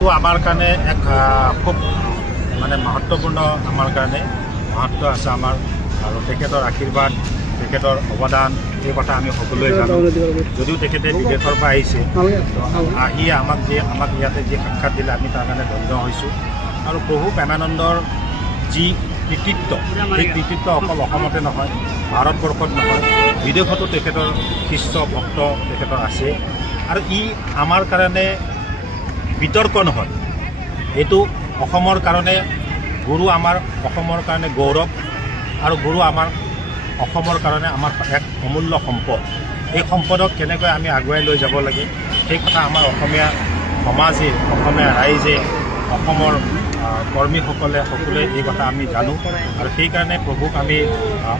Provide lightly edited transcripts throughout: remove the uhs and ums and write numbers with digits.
আমাৰ কাৰণে এক খুব মানে महत्वपूर्ण আমাৰ কাৰণে महत्व আছে আমাৰ আৰ তেখেতৰ আশীৰ্বাদ তেখেতৰ অৱদান এই কথা আমি সকলোৱে জানো যদিও তেখেতে বিদেশৰ পৰা আহিছে আহি আমাক ইয়াতে যি সাক্ষাৎ দিলে আমি তাৰ কাৰণে ধন্য হৈছোঁ আৰু প্ৰভু প্ৰেমানন্দৰ যি কৃতিত্ব সেই কৃতিত্ব অকল অসমতে নহয় ভাৰতবৰ্ষত নহয় বিদেশতো তেখেতৰ শিষ্য ভক্ত তেখেতৰ আছে আৰু ই আমাৰ কাৰণে বিতৰ্ক নহয় এইটো অসমৰ কাৰণে গুৰু আমাৰ অসমৰ কাৰণে গৌৰৱ আৰু গুৰু আমাৰ অসমৰ কাৰণে আমাৰ এক অমূল্য সম্পদ এই সম্পদক কেনেকৈ আমি আগুৱাই লৈ যাব লাগে সেই কথা আমাৰ অসমীয়া সমাজে অসমীয়া ৰাইজে অসমৰ কৰ্মীসকলে সকলোৱে এই কথা আমি জানো আৰু সেইকাৰণে প্ৰভুক আমি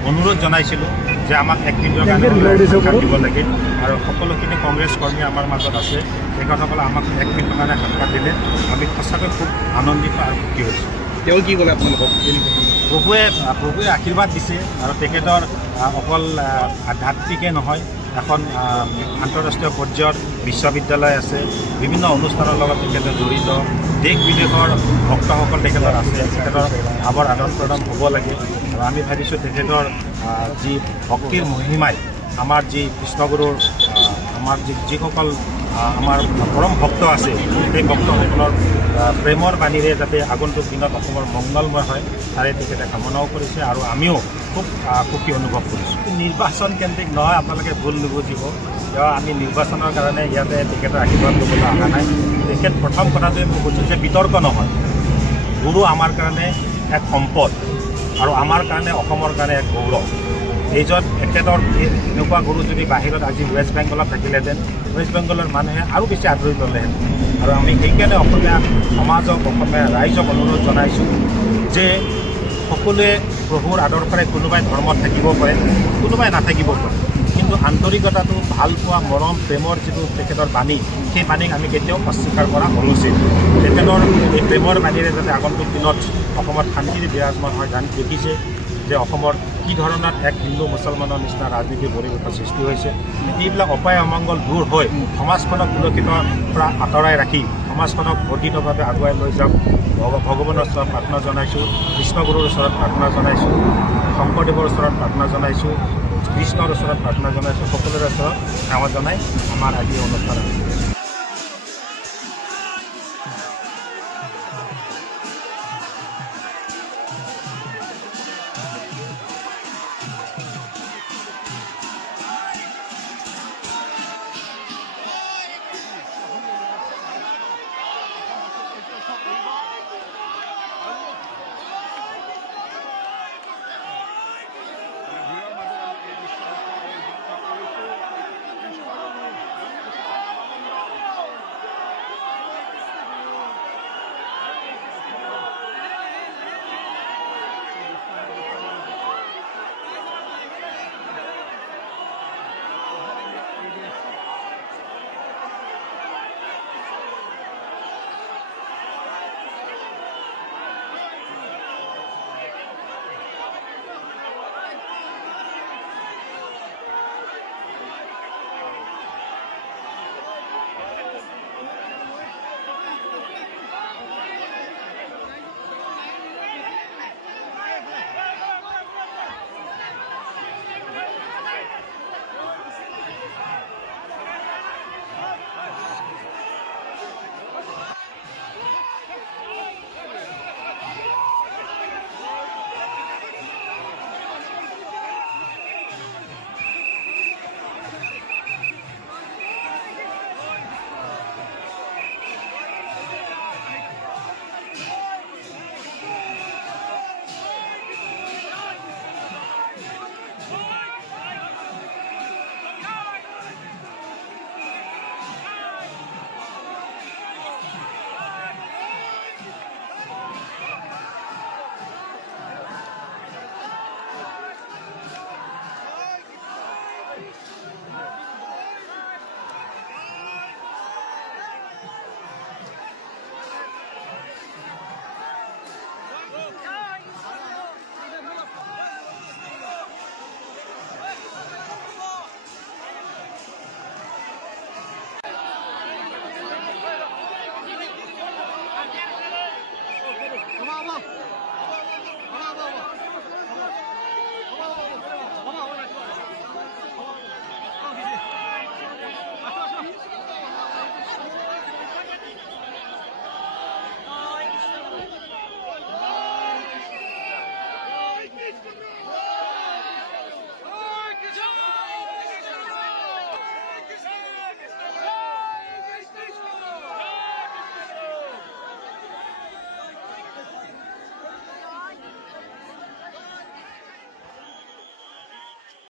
অনুৰোধ জনাইছিলোঁ যে আমাক এক মিনিটৰ কাৰণে সাক্ষাৎ দিব লাগে আৰু সকলোখিনি কংগ্ৰেছ কৰ্মী আমাৰ মাজত আছে তেখেতসকলে আমাক এক মিনিটৰ কাৰণে সাক্ষাৎ দিলে আমি সঁচাকৈ খুব আনন্দিত আৰু সুখী হৈছোঁ তেওঁ কি ক'লে আপোনালোকক প্ৰভুৱে আশীৰ্বাদ দিছে আৰু তেখেতৰ অকল আধ্যাত্মিকে নহয় এখন আন্তঃৰাষ্ট্ৰীয় পৰ্যায়ৰ বিশ্ববিদ্যালয় আছে বিভিন্ন অনুষ্ঠানৰ লগত তেখেতে জড়িত দেশ বিদেশৰ ভক্তসকল তেখেতৰ আছে তেখেতৰ ভাৱৰ আদান প্ৰদান হ'ব লাগে আৰু আমি ভাবিছোঁ তেখেতৰ যি ভক্তিৰ মহিমাই আমাৰ যি কৃষ্ণগুৰুৰ আমাৰ যিসকল আমাৰ পৰম ভক্ত আছে সেই ভক্তসকলৰ প্ৰেমৰ বাণীৰে যাতে আগন্তুক দিনত অসমৰ মংগলময় হয় তাৰে তেখেতে কামনাও কৰিছে আৰু আমিও খুব সুখী অনুভৱ কৰিছোঁ নিৰ্বাচন কেন্দ্ৰিক নহয় আপোনালোকে ভুল নুবুজিব কিয় আমি নিৰ্বাচনৰ কাৰণে ইয়াতে তেখেতৰ আশীৰ্বাদ ল'বলৈ অহা নাই তেখেত প্ৰথম কথাটোৱে মই কৈছোঁ যে বিতৰ্ক নহয় গুৰু আমাৰ কাৰণে এক সম্পদ আৰু আমাৰ কাৰণে অসমৰ কাৰণে এক গৌৰৱ এইজন এখেতৰ এনেকুৱা গুৰু যদি বাহিৰত আজি ৱেষ্ট বেংগলত থাকিলেহেঁতেন ৱেষ্ট বেংগলৰ মানুহে আৰু বেছি আদৰি ল'লেহেঁতেন আৰু আমি সেইকাৰণে অসমীয়া সমাজক অসমীয়া ৰাইজক অনুৰোধ জনাইছোঁ যে সকলোৱে প্ৰভুৰ আদৰ্শৰে কোনোবাই ধৰ্মত থাকিব পাৰে কোনোবাই নাথাকিব পাৰে কিন্তু আন্তৰিকতাটো ভাল পোৱা মৰম প্ৰেমৰ যিটো তেখেতৰ বাণী সেই বাণীক আমি কেতিয়াও অস্বীকাৰ কৰা অনুচিত তেখেতৰ এই প্ৰেমৰ বাণীৰে যাতে আগন্তুক দিনত অসমত শান্তিৰে বিৰাজমান হয় জানি দেখিছে যে অসমৰ কি ধৰণৰ এক হিন্দু মুছলমানৰ নিচিনা ৰাজনীতিৰ পৰিৱেশৰ সৃষ্টি হৈছে এইবিলাক অপায় অমংগল দূৰ হৈ সমাজখনক সুৰক্ষিতৰ পৰা আঁতৰাই ৰাখি সমাজখনক বৰ্ধিতভাৱে আগুৱাই লৈ যাওক ভগৱানৰ ওচৰত প্ৰাৰ্থনা জনাইছোঁ কৃষ্ণগুৰুৰ ওচৰত প্ৰাৰ্থনা জনাইছোঁ শংকৰদেৱৰ ওচৰত প্ৰাৰ্থনা জনাইছোঁ কৃষ্ণৰ ওচৰত প্ৰাৰ্থনা জনাইছোঁ সকলোৰে ওচৰত সেৱা জনাই আমাৰ আজি অনুষ্ঠান